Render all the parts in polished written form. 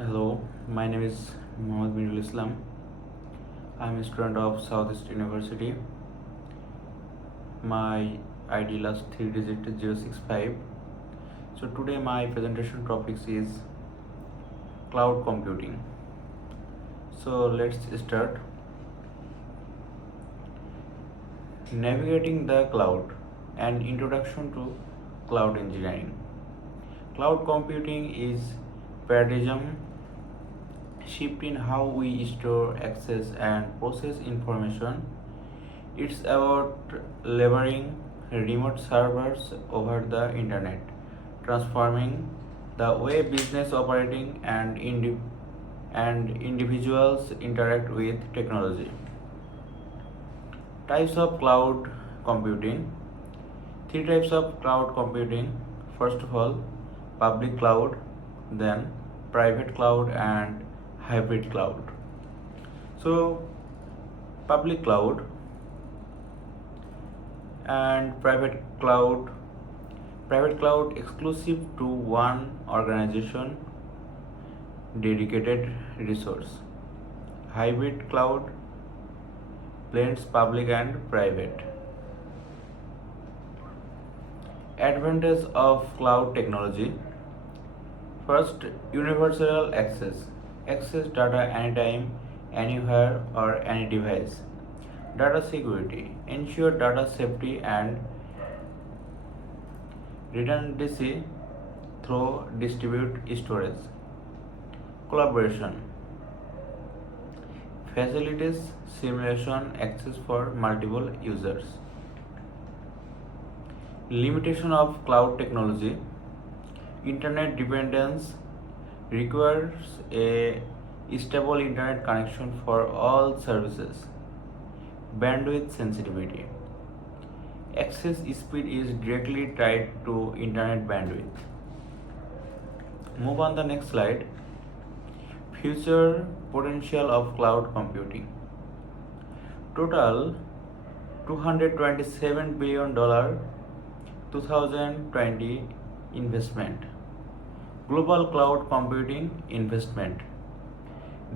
Hello, my name is Mohammed Mirul Islam. I am a student of Southeast University. My ID last three digit is 065. So today my presentation topics is cloud computing. So let's start. Navigating the cloud, an introduction to cloud engineering. Cloud computing is paradigm shift in how we store, access, and process information. It's about leveraging remote servers over the internet, transforming the way business operating and individuals interact with technology. Types of cloud computing. Three types of cloud computing. First of all, public cloud, then private cloud and hybrid cloud. So, public cloud and private cloud exclusive to one organization, dedicated resource. Hybrid cloud blends public and private. Advantage of cloud technology. First, universal access. Access data anytime, anywhere, or any device. Data security. Ensure data safety and redundancy through distributed storage. Collaboration. Facilities simulation access for multiple users. Limitation of cloud technology. Internet dependence requires a stable internet connection for all services. Bandwidth sensitivity. Access speed is directly tied to internet bandwidth. Move on the next slide. Future potential of cloud computing. Total $227 billion 2020 investment. Global cloud computing investment.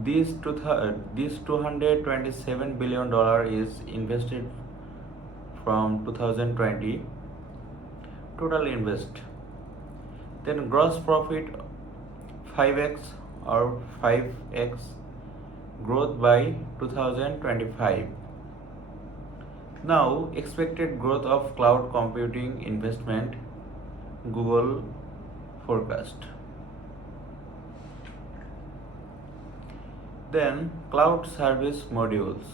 This $227 billion is invested from 2020 total invest. Then gross profit 5x or 5x growth by 2025. Now expected growth of cloud computing investment, Google forecast. Then cloud service modules.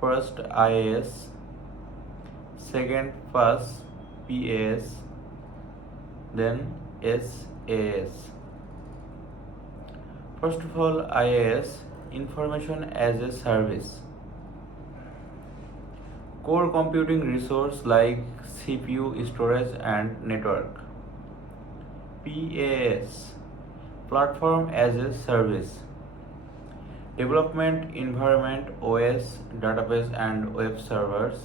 First IaaS, second PaaS, PaaS, then SaaS. First of all, IaaS, information as a service. Core computing resource like CPU, storage, and network. PaaS, platform as a service. Development environment, OS, database, and web servers.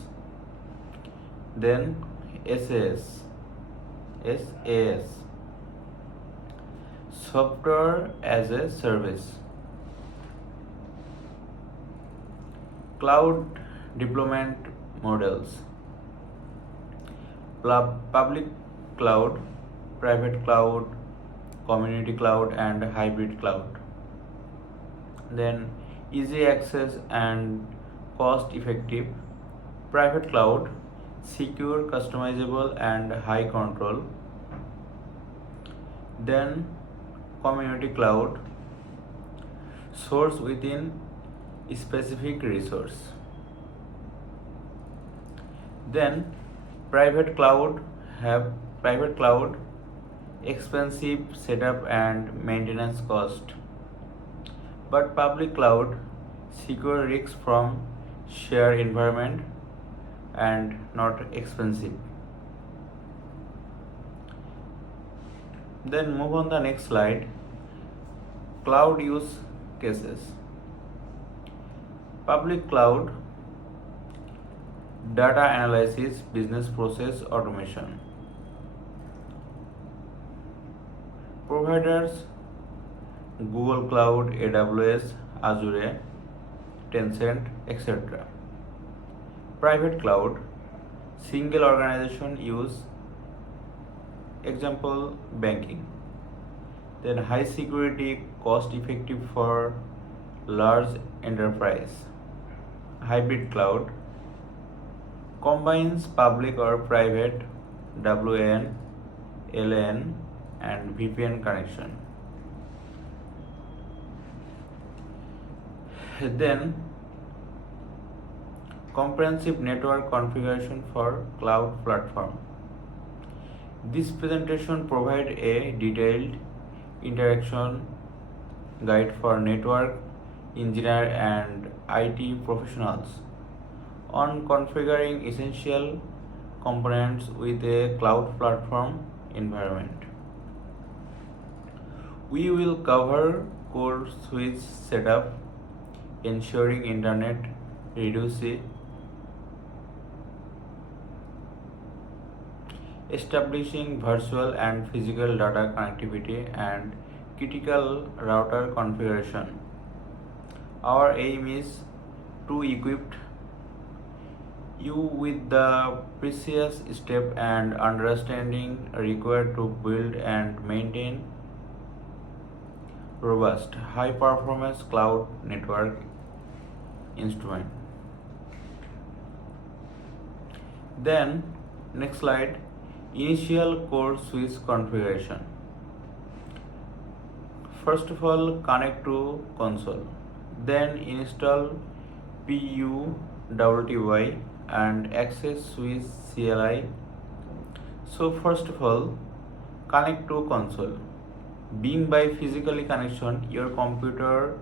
Then SaaS, software as a service. Cloud deployment models. Public cloud, private cloud, community cloud, and hybrid cloud. Then easy access and cost effective. Private cloud, secure, customizable, and high control. Then community cloud, source within specific resource. Then private cloud expensive setup and maintenance cost. But public cloud secure risks from share environment and not expensive. Then move on the next slide. Cloud use cases. Public cloud, data analysis, business process automation. Providers: Google Cloud, AWS, Azure, Tencent, etc. Private cloud: single organization use, example banking. Then high security, cost effective for large enterprise. Hybrid cloud combines public or private WAN, LAN and VPN connection. Then comprehensive network configuration for cloud platform. This presentation provides a detailed interaction guide for network engineer and IT professionals on configuring essential components with a cloud platform environment. We will cover core switch setup, ensuring internet redundancy, establishing virtual and physical data connectivity, and critical router configuration. Our aim is to equip you with the precise step and understanding required to build and maintain robust, high performance cloud network instrument. Then, next slide, initial core switch configuration. First of all, connect to console. Then install PUTTY and access switch CLI. So first of all, connect to console. Being by physically connection your computer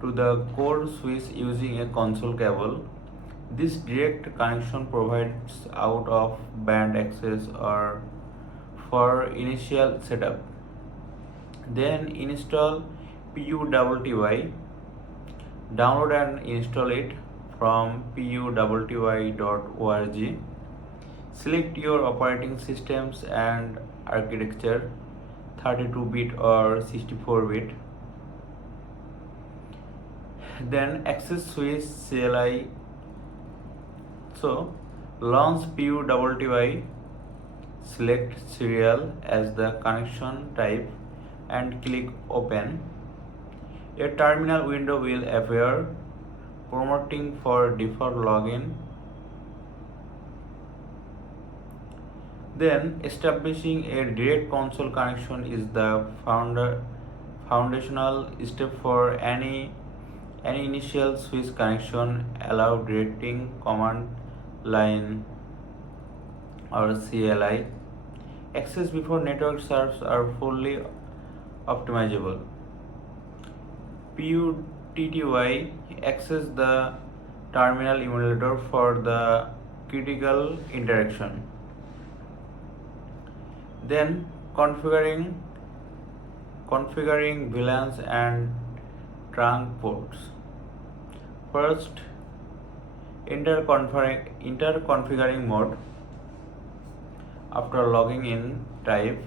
to the core switch using a console cable. This direct connection provides out of band access or for initial setup. Then install PUTTY. Download and install it from putty.org. Select your operating systems and architecture, 32-bit or 64-bit. Then access switch CLI. So launch PUTTY, select serial as the connection type and click open. A terminal window will appear prompting for default login. Then establishing a direct console connection is the foundational step for any initial switch connection. Allow directing command line or CLI access before network servers are fully optimizable. PUTTY access the terminal emulator for the critical interaction. Then configuring VLANs and trunk ports. First, enter configuring mode. After logging in, type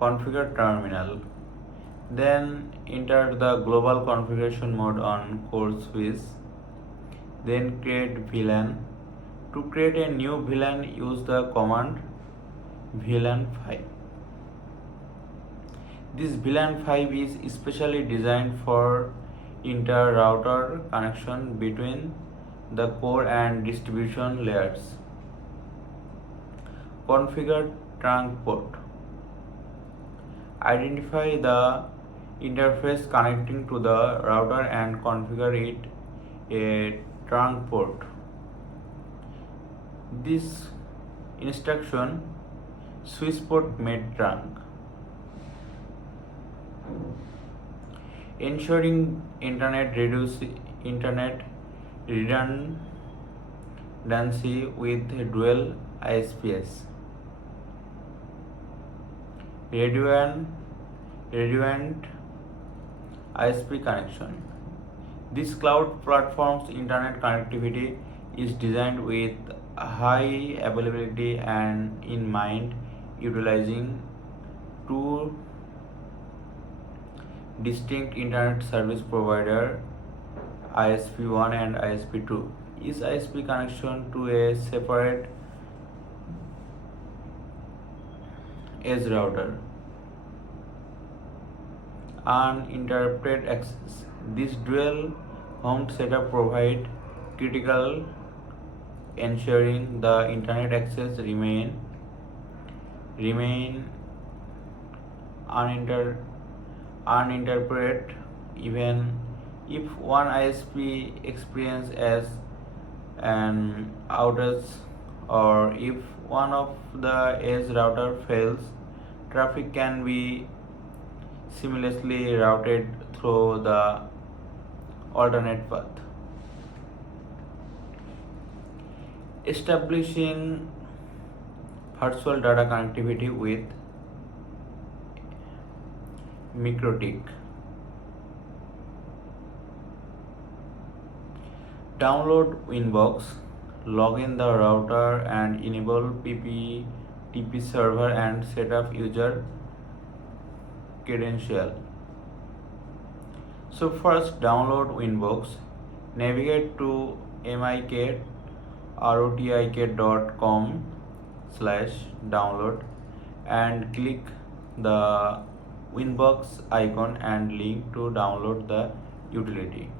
configure terminal. Then enter the global configuration mode on core switch. Then create VLAN. To create a new VLAN, use the command VLAN5. This VLAN5 is especially designed for inter-router connection between the core and distribution layers. Configure trunk port. Identify the interface connecting to the router and configure it a trunk port. This instruction switch port made trunk. Ensuring internet redundancy with dual ISPs. Redundant ISP connection. This cloud platform's internet connectivity is designed with high availability and in mind, utilizing two distinct internet service provider, ISP1 and ISP2. Each ISP connection to a separate edge router. Uninterrupted access. This dual home setup provides critical ensuring the internet access remain uninterrupted even if one ISP experiences as an outage or if one of the edge router fails, traffic can be seamlessly routed through the alternate path. Establishing virtual data connectivity with MikroTik. Download Winbox, log in the router and enable PPTP server and set up user credential. So first download Winbox, navigate to mikrotik.com/download and click the Winbox icon and link to download the utility.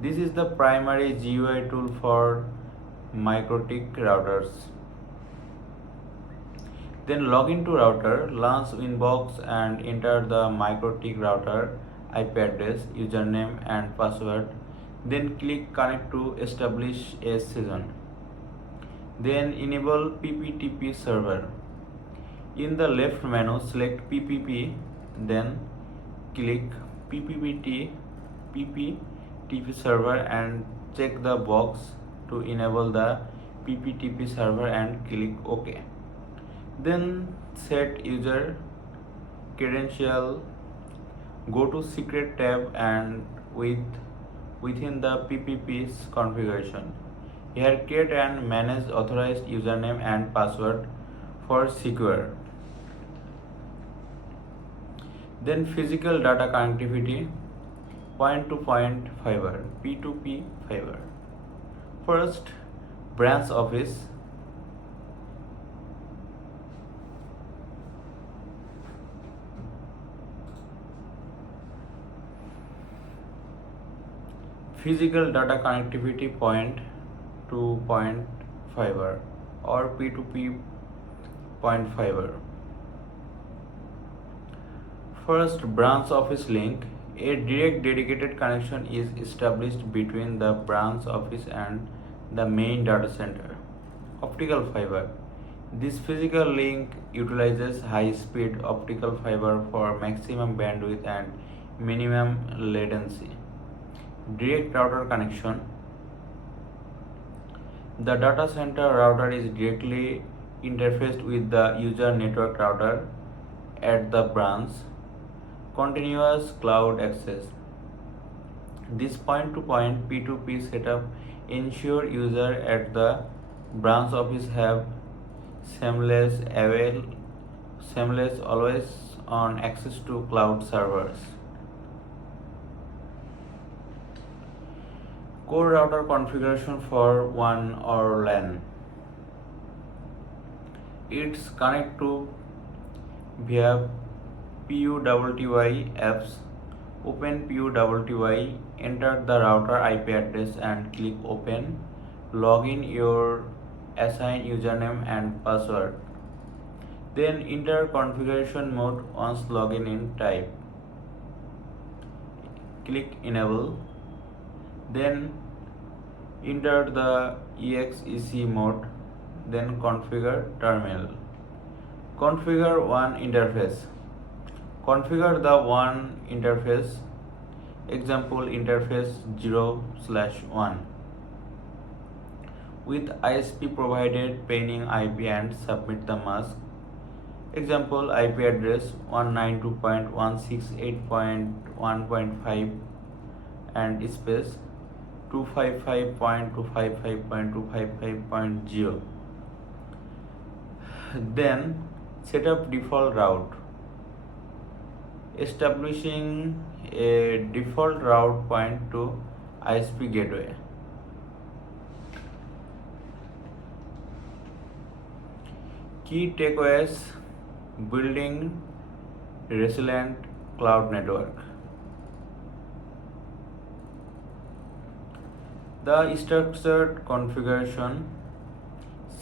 This is the primary GUI tool for MikroTik routers. Then log into router, launch Winbox and enter the MikroTik router IP address, username and password. Then click connect to establish a session. Then enable PPTP server. In the left menu, select PPP, then click PPTP server and check the box to enable the PPTP server and click OK. Then set user credential, go to secret tab and within the PPP's configuration. Here create and manage authorized username and password for secure. Then physical data connectivity, point-to-point fiber, P2P fiber. First, branch office. Physical data connectivity point-to-point fiber or P2P point fiber. First, branch office link. A direct dedicated connection is established between the branch office and the main data center. Optical fiber. This physical link utilizes high-speed optical fiber for maximum bandwidth and minimum latency. Direct router connection. The data center router is directly interfaced with the user network router at the branch. Continuous cloud access. This point-to-point P2P setup ensure user at the branch office have seamless always on access to cloud servers. Core router configuration for WAN or LAN. It's connect to via PUTY apps. Open PUTY, enter the router IP address and click open. Log in your assigned username and password. Then enter configuration mode. Once login in, type. Click enable. Then enter the EXEC mode. Then configure terminal. Configure WAN interface. Configure the WAN interface. Example interface 0/1 with ISP provided pinning IP and submit the mask. Example IP address 192.168.1.5 and space 255.255.255.0. Then set up default route. establishing a default route point to ISP gateway. Key takeaways: building resilient cloud network. The structured configuration,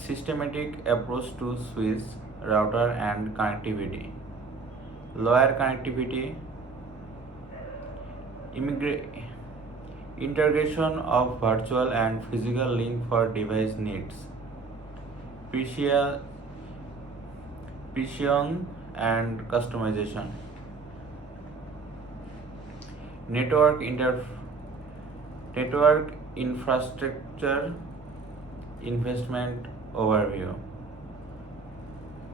systematic approach to switch, router and connectivity. Lower connectivity, integration of virtual and physical link for device needs. Precision and customization. Network infrastructure investment overview.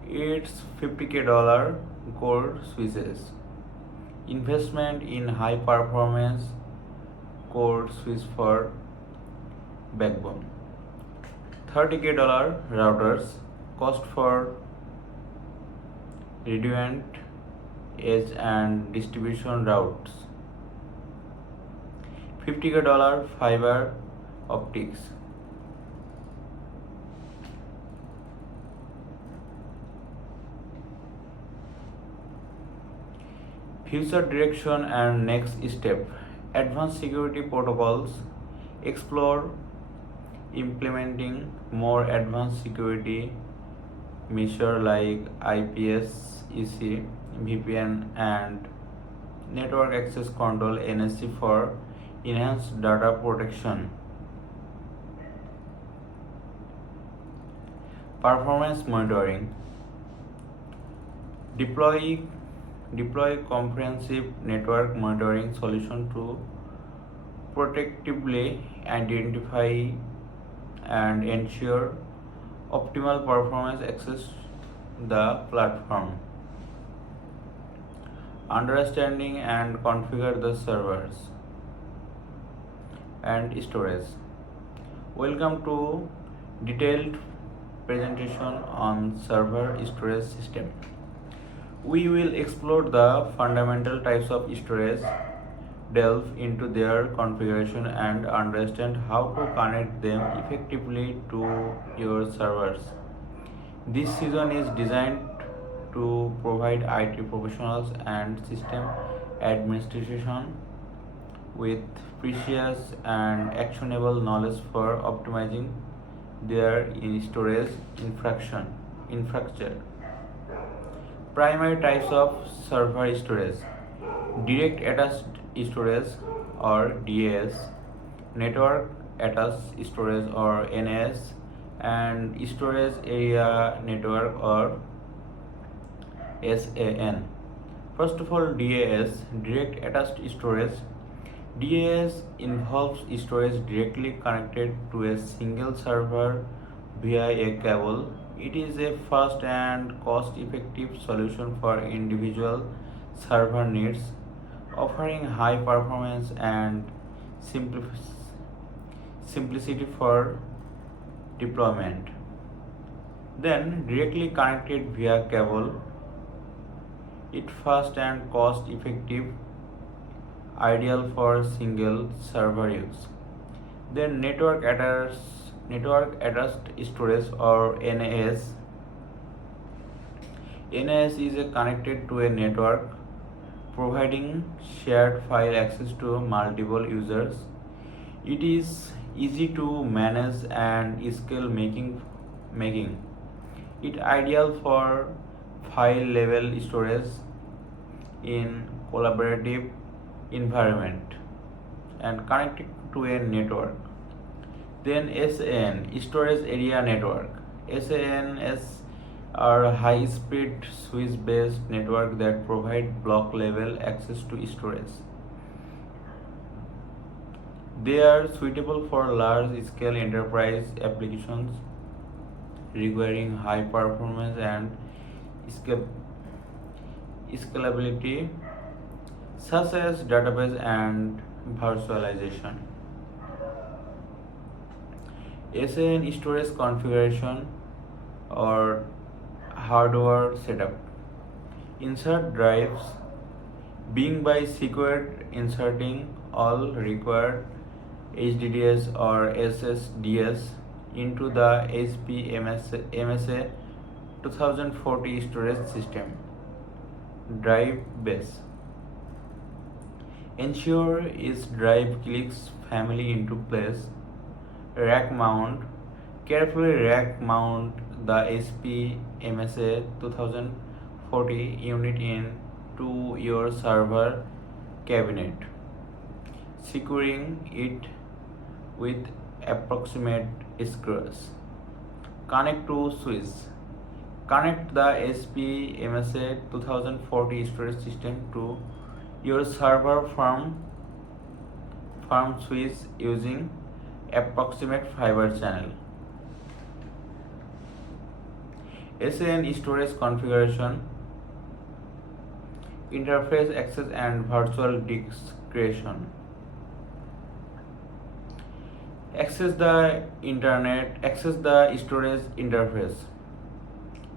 It's $50K core switches. Investment in high performance core switch for backbone. $30K routers, cost for redundant edge and distribution routes. $50K fiber optics. Future direction and next step. Advanced security protocols. Explore implementing more advanced security measures like IPS-EC, VPN and network access control (NAC) for enhanced data protection. Performance monitoring. Deploy comprehensive network monitoring solution to proactively identify and ensure optimal performance access the platform. Understanding and configure the servers and storage. Welcome to detailed presentation on server storage system. We will explore the fundamental types of storage, delve into their configuration and understand how to connect them effectively to your servers. This season is designed to provide IT professionals and system administration with precious and actionable knowledge for optimizing their storage infrastructure. Primary types of server storage: direct attached storage or DAS, network attached storage or NAS, and storage area network or SAN. First of all, DAS, direct attached storage. DAS involves storage directly connected to a single server via a cable. It is a fast and cost-effective solution for individual server needs, offering high performance and simplicity for deployment. Then, directly connected via cable, it fast and cost-effective, ideal for single server use. Then network attached storage or NAS. NAS is connected to a network, providing shared file access to multiple users. It is easy to manage and scale, making it ideal for file level storage in collaborative environment and connected to a network. Then SAN, storage area network. SANs are high-speed switch-based network that provide block-level access to storage. They are suitable for large-scale enterprise applications requiring high performance and scalability, such as database and virtualization. SAN storage configuration or hardware setup. Insert drives, being by secured inserting all required HDDs or SSDs into the HP MSA 2040 storage system. Drive base. Ensure each drive clicks family into place. Rack mount. Carefully rack mount the HP MSA 2040 unit into your server cabinet, securing it with approximate screws. Connect to switch. Connect the HP MSA 2040 storage system to your server farm switch using approximate fiber channel. SAN storage configuration, interface access and virtual disk creation. Access the storage interface.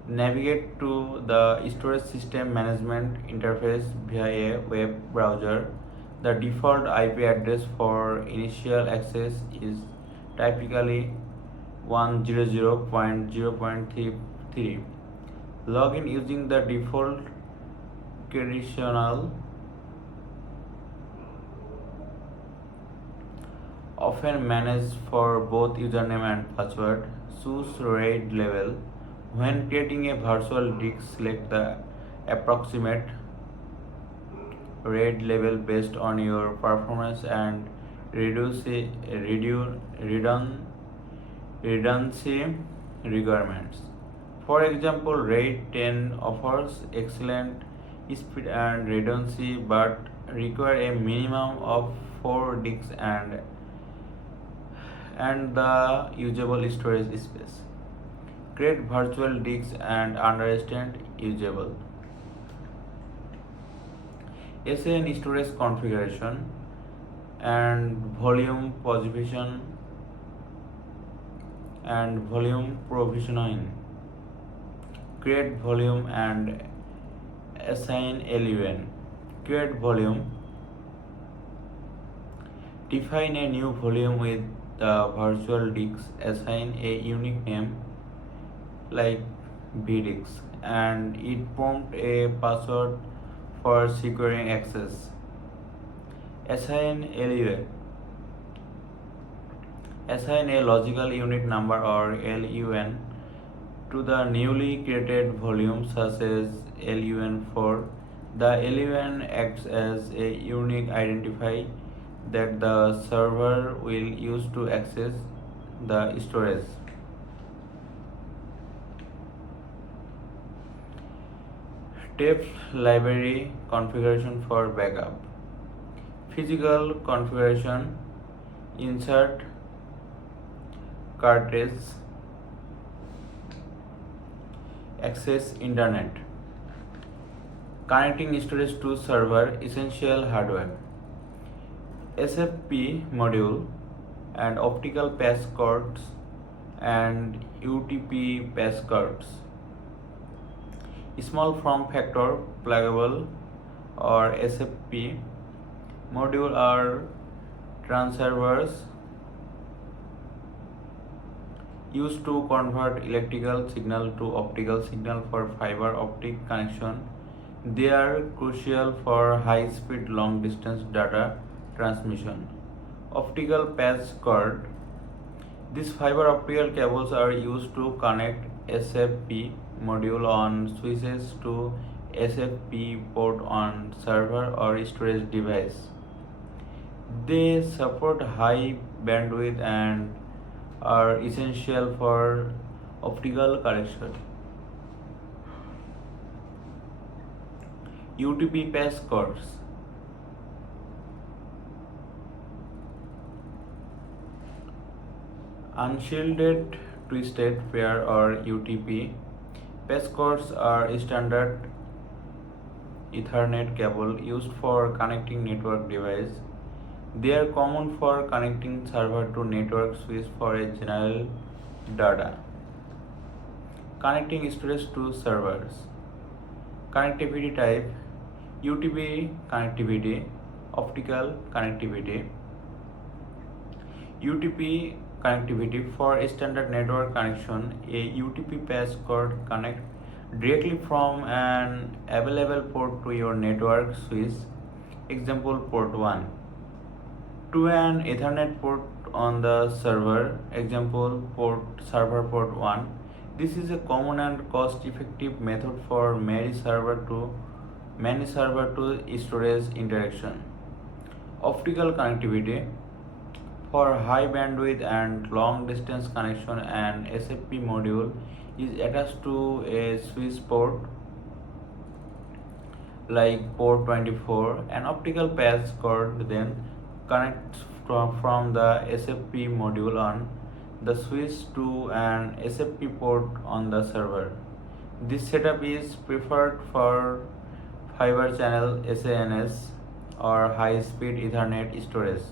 Navigate to the storage system management interface via a web browser. The default IP address for initial access is typically 100.0.33. Login using the default credential, often managed for both username and password. Choose RAID level. When creating a virtual disk, select the approximate RAID level based on your performance and redundancy requirements. For example, RAID 10 offers excellent speed and redundancy but require a minimum of 4 disks and the usable storage space. Create virtual disks and understand usable. SAN storage configuration and volume provisioning. Create volume and assign LUN. Create volume. Define a new volume with the virtual disk. Assign a unique name like vdix and it prompt a password for securing access. Assign LUN. Assign a logical unit number or LUN to the newly created volume such as LUN4. The LUN acts as a unique identifier that the server will use to access the storage. Tape library configuration for backup. Physical configuration, insert cartridge, access internet, connecting storage to server, essential hardware, SFP module and optical patch cords and UTP patch cords. Small form factor pluggable or SFP module are transceivers used to convert electrical signal to optical signal for fiber optic connection. They are crucial for high speed long distance data transmission. Optical patch cord. These fiber optical cables are used to connect SFP module on switches to SFP port on server or storage device. They support high bandwidth and are essential for optical connection. UTP patch cords. Unshielded twisted pair or UTP patch cords are standard Ethernet cable used for connecting network device. They are common for connecting server to network switch for a general data. Connecting storage to servers. Connectivity type. UTP connectivity, optical connectivity. UTP connectivity for a standard network connection, a UTP passcode connect directly from an available port to your network switch, example port 1, to an Ethernet port on the server, example server port 1. This is a common and cost-effective method for many server to storage interaction. Optical connectivity for high bandwidth and long distance connection, an SFP module is attached to a switch port like port 24. An optical passcode then connects from the SFP module on the switch to an SFP port on the server. This setup is preferred for fiber channel SANS or high speed Ethernet storage.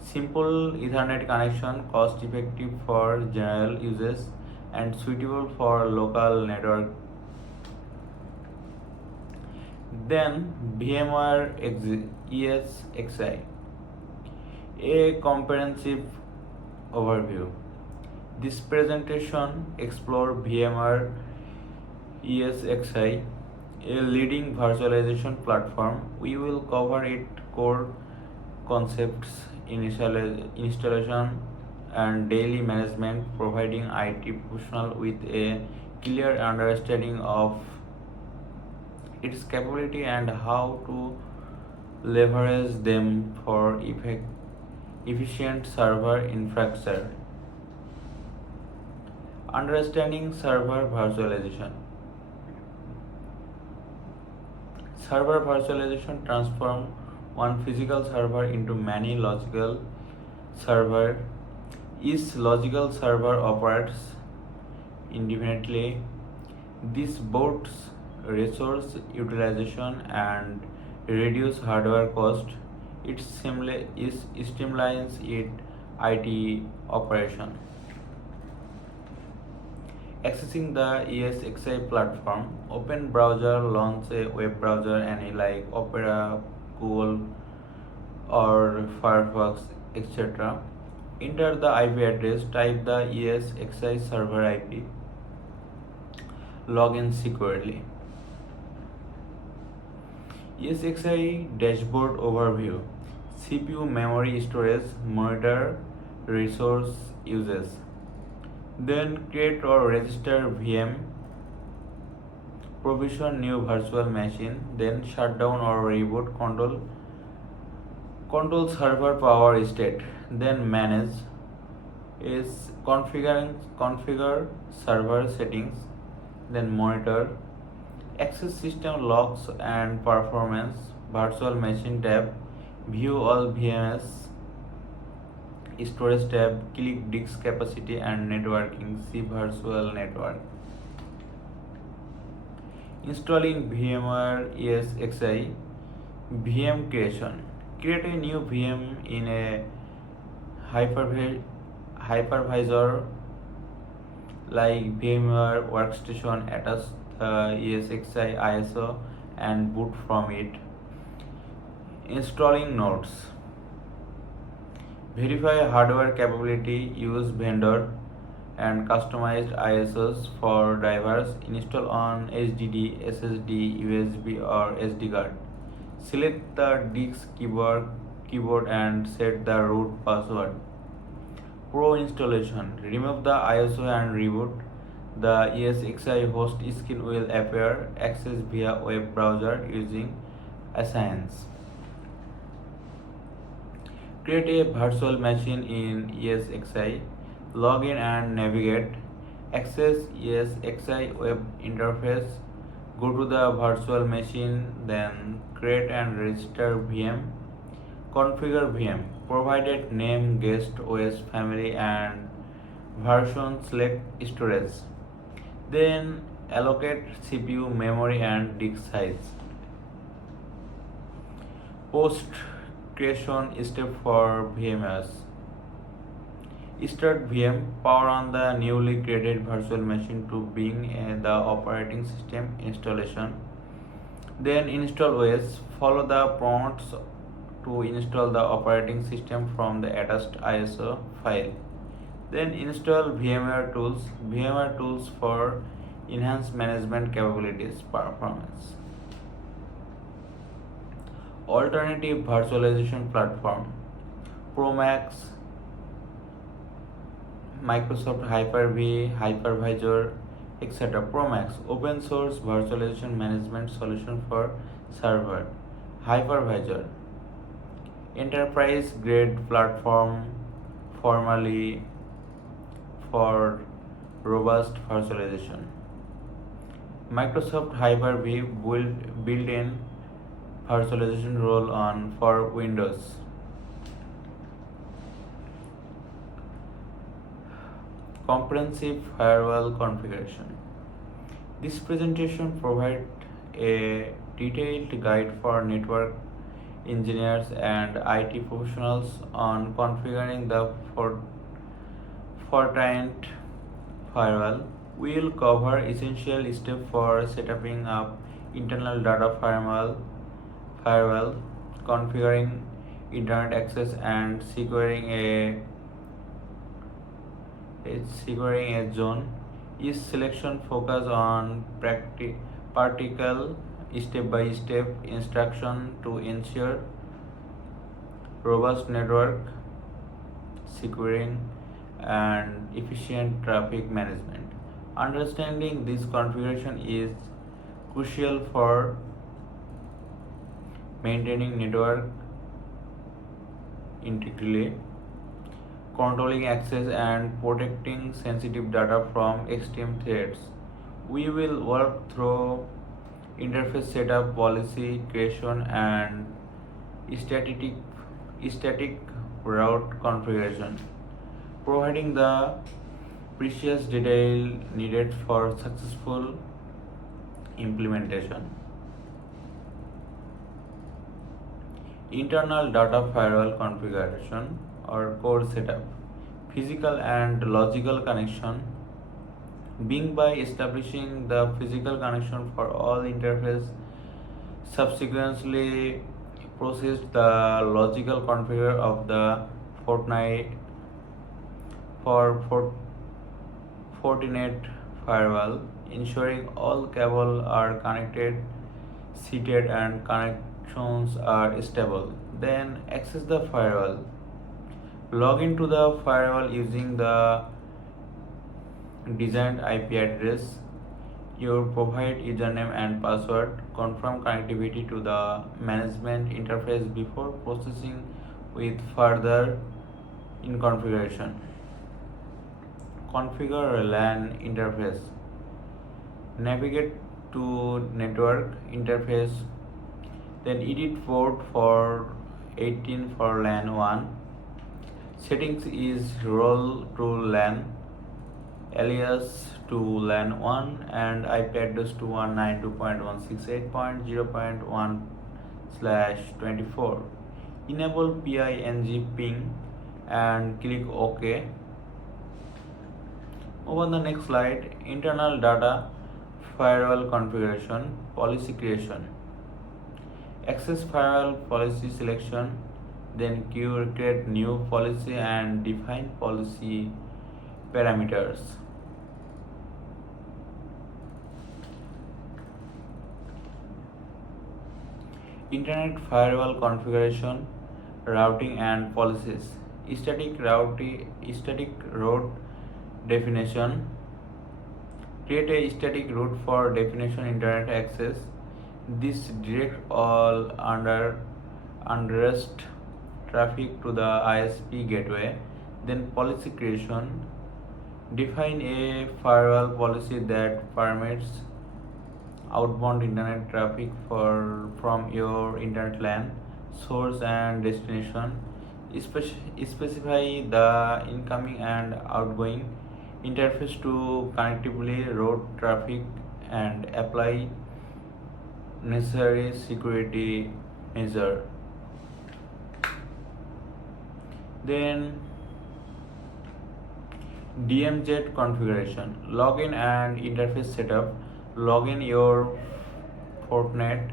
Simple Ethernet connection, cost effective for general uses and suitable for local network. Then VMware ESXi, a comprehensive overview. This presentation explores VMware ESXi, a leading virtualization platform. We will cover its core concepts, installation and daily management, providing IT professionals with a clear understanding of its capability and how to leverage them for efficient server infrastructure. Understanding server virtualization. Server virtualization transforms one physical server into many logical servers. Each logical server operates independently. This boosts resource utilization and reduces hardware cost. It streamlines IT operation. Accessing the ESXi platform, open browser, launch a web browser any like Opera, Google or Firefox, etc. Enter the IP address, type the ESXi server IP, login securely. ESXi dashboard overview, CPU, memory, storage, monitor, resource uses. Then create or register VM, provision new virtual machine, then shut down or reboot, control server power state, then manage is configure server settings, then monitor, access system logs and performance, virtual machine tab, view all VMs, storage tab, click disk capacity and networking, see virtual network. Installing VMware ESXi, VM creation. Create a new VM in a hypervisor like VMware workstation, attach the ESXi ISO and boot from it. Installing nodes. Verify hardware capability, use vendor and customized ISOs for drivers. Install on HDD, SSD, USB or SD card. Select the disk keyboard and set the root password. Pro installation. Remove the ISO and reboot. The ESXi host screen will appear. Access via web browser using Ascience. Create a virtual machine in ESXi. Log in and navigate. Access ESXi web interface. Go to the virtual machine, then create and register VM. Configure VM. Provided name, guest, OS, family and version, select storage. Then allocate CPU, memory and disk size. Post creation step for VMS. Start VM, power on the newly created virtual machine to begin the operating system installation. Then install OS. Follow the prompts to install the operating system from the attached ISO file. Then install VMware tools. VMware tools for enhanced management capabilities performance. Alternative virtualization platform. Promax, Microsoft Hyper-V, Hypervisor, etc. Promax, open source virtualization management solution for server. Hypervisor, enterprise grade platform formerly for robust virtualization. Microsoft Hyper-V built-in virtualization role on for Windows. Comprehensive firewall configuration. This presentation provides a detailed guide for network engineers and IT professionals on configuring the Fortinet firewall. We will cover essential steps for setting up internal data firewall, configuring internet access, and securing a zone. Each selection focus on practical step-by-step instruction to ensure robust network securing and efficient traffic management. Understanding this configuration is crucial for maintaining network integrity, controlling access, and protecting sensitive data from extreme threats. We will work through interface setup, policy creation, and static, static route configuration, providing the precious detail needed for successful implementation. Internal data firewall configuration or core setup. Physical and logical connection. Being by establishing the physical connection for all interface, subsequently process the logical configure of the Fortnite for Fortinet firewall, ensuring all cables are connected, seated, and connections are stable. Then access the firewall. Log into the firewall using the designed IP address. You provide username and password. Confirm connectivity to the management interface before processing with further in configuration. Configure a LAN interface. Navigate to network interface. Then edit port for 18 for LAN 1. Settings is role to LAN, alias to LAN 1, and IP address to 192.168.0.1/24. Enable PING ping and click OK. Over the next slide, internal data firewall configuration, policy creation. Access firewall policy selection, then create new policy and define policy parameters. Internet firewall configuration, routing and policies. Static route definition. Create a static route for definition internet access. This directs all unrest traffic to the ISP gateway. Then policy creation. Define a firewall policy that permits outbound internet traffic from your internet LAN source and destination. Specify the incoming and outgoing interface to connectively route traffic and apply necessary security measure. Then DMZ configuration, login and interface setup. Login your Fortinet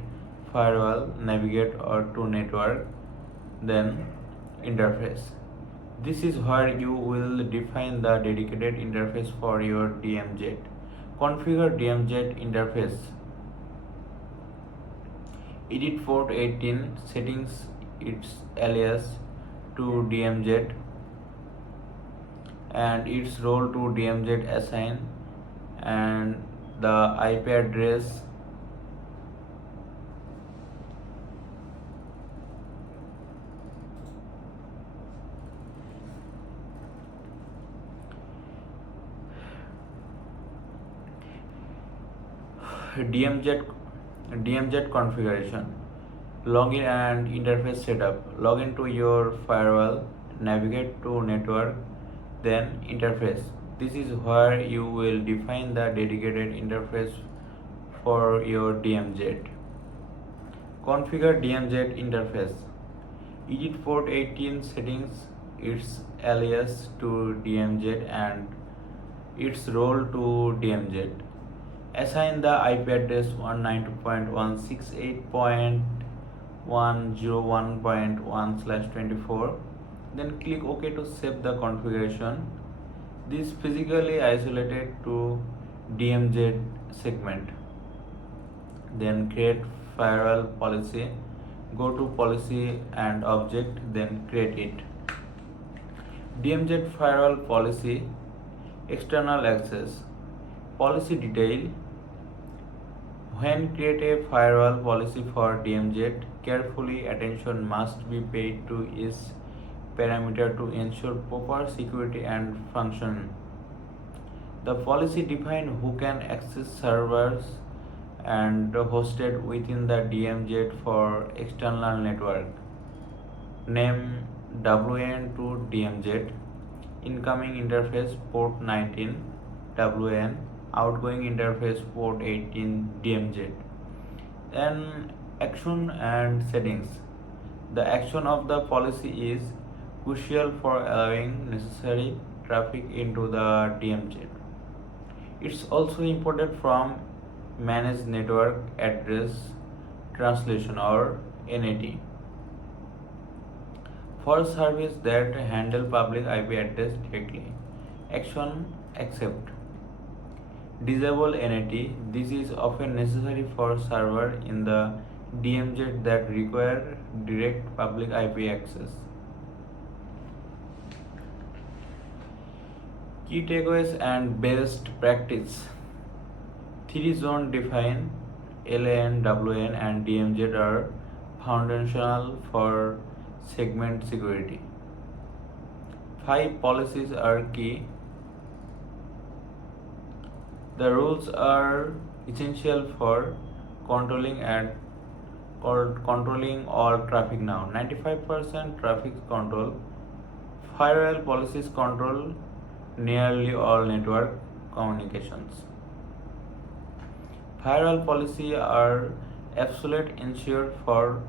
firewall, navigate or to network, then interface. This is where you will define the dedicated interface for your DMZ. Configure DMZ interface. Edit port 18 settings its alias to DMZ and its role to DMZ assign and the IP address DMZ configuration. Login and interface setup. Login to your firewall, navigate to network, then interface. This is where you will define the dedicated interface for your DMZ. Configure DMZ interface. Edit port 18 settings its alias to DMZ and its role to DMZ. Assign the IP address 192.168.101.1/24. Then click OK to save the configuration. This is physically isolated to DMZ segment. Then create firewall policy. Go to policy and object, then create it. DMZ firewall policy. External access. Policy detail. When create a firewall policy for DMZ, carefully attention must be paid to its parameter to ensure proper security and function. The policy defines who can access servers and hosted within the DMZ for external network. Name WN to DMZ. Incoming interface port 19 WN. Outgoing interface port 18 DMZ. Then action and settings. The action of the policy is crucial for allowing necessary traffic into the DMZ. It's also important from manage network address translation or NAT. For service that handle public IP address directly. Action accept. Disable NAT. This is often necessary for server in the DMZ that require direct public IP access. Key takeaways and best practice. 3-zone define LAN, WN and DMZ are foundational for segment security. 5 policies are key. The rules are essential for controlling all traffic now. 95% traffic control. Firewall policies control nearly all network communications. Firewall policies are absolute ensure for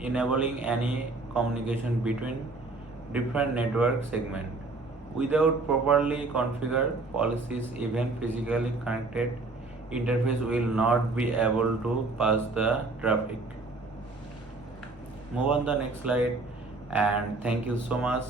enabling any communication between different network segments. Without properly configured policies, even physically connected interface will not be able to pass the traffic. Move on the next slide and thank you so much.